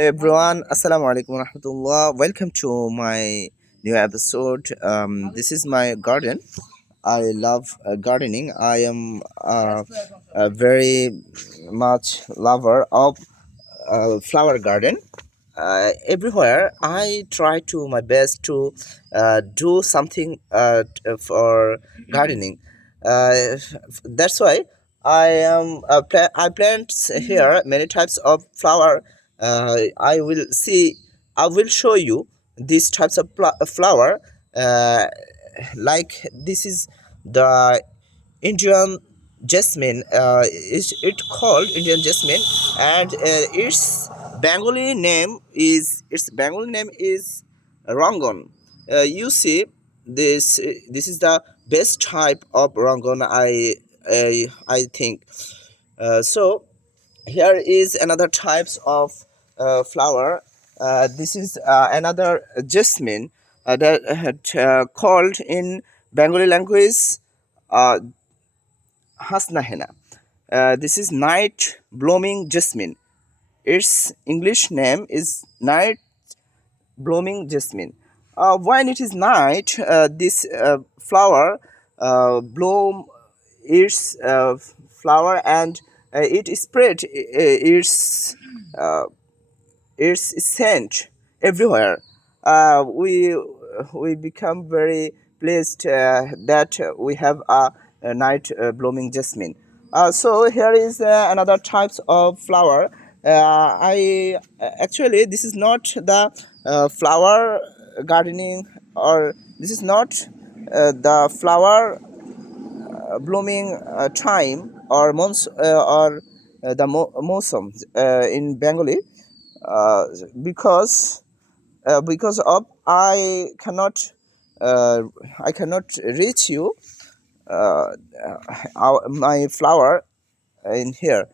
Everyone, assalamu alaikum warahmatullah. Welcome to my new episode. This is my garden. I love gardening. I am a very much lover of flower garden. Everywhere I try to my best to do something for gardening. That's why I plant here many types of flower. I will show you these types of flower. uh, like this is the Indian jasmine. Is it called Indian jasmine? And its Bengali name is Rangan. You see, this is the best type of Rangan. I think. So here is another types of flower. This is another jasmine that called in Bengali language uh, Hasnahena. This is night blooming jasmine. Its English name is night blooming jasmine. When it is night, this flower bloom its flower, and it spread its scent everywhere. We become very pleased that we have a night blooming jasmine. So here is another types of flower. I Actually, this is not the flower gardening, or this is not the flower blooming time or months or the mosum in Bengali, uh, because because of uh, I cannot reach you my flower in here.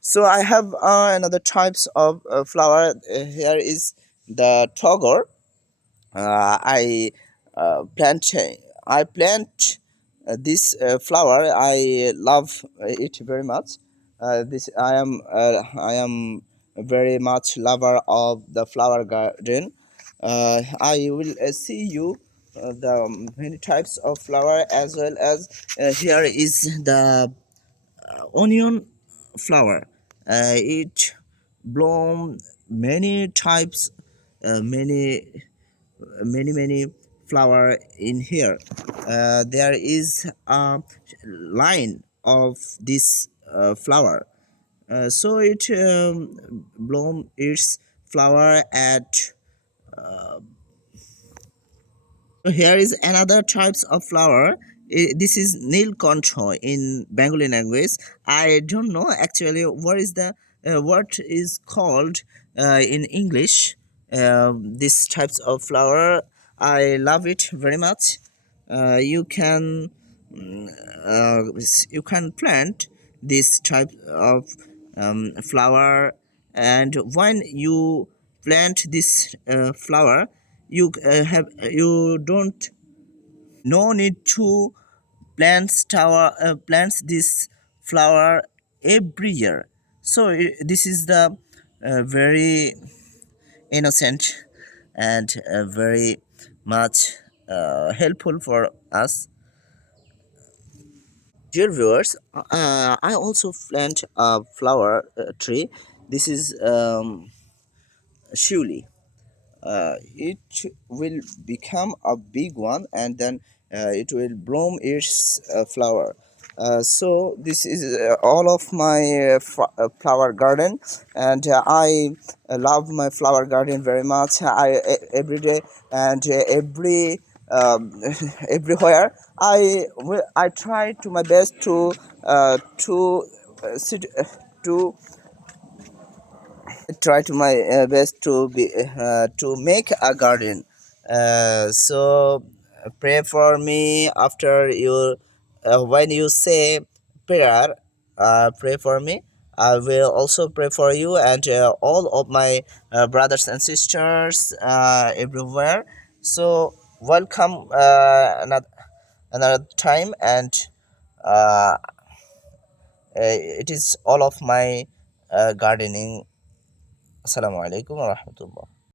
So I have another types of flower. Here is the togor. I plant this flower. I love it very much. This I am very much lover of the flower garden. I will see you the many types of flower, as well as here is the onion flower. It bloom many types, many flower in here. There is a line of this flower. So it bloom its flower at. So here is another types of flower. This is Nilkoncho in Bengali language. I don't know actually what is called in English. These types of flower, I love it very much. You can you can plant this type of flower, and when you plant this flower, you don't no need to plants this flower every year. So this is the very innocent and very much helpful for us. Dear viewers, I also plant a flower tree. This is Shuli. It will become a big one, and then it will bloom its flower. So this is all of my flower garden, and I love my flower garden very much. Every day and every everywhere I try to my best to sit to try to my best to make a garden. So pray for me after you when you say prayer. Pray for me. I will also pray for you and all of my brothers and sisters everywhere. So welcome another time, and uh, it is all of my gardening আসসালামু আলাইকুম রহমতুল্লাহ।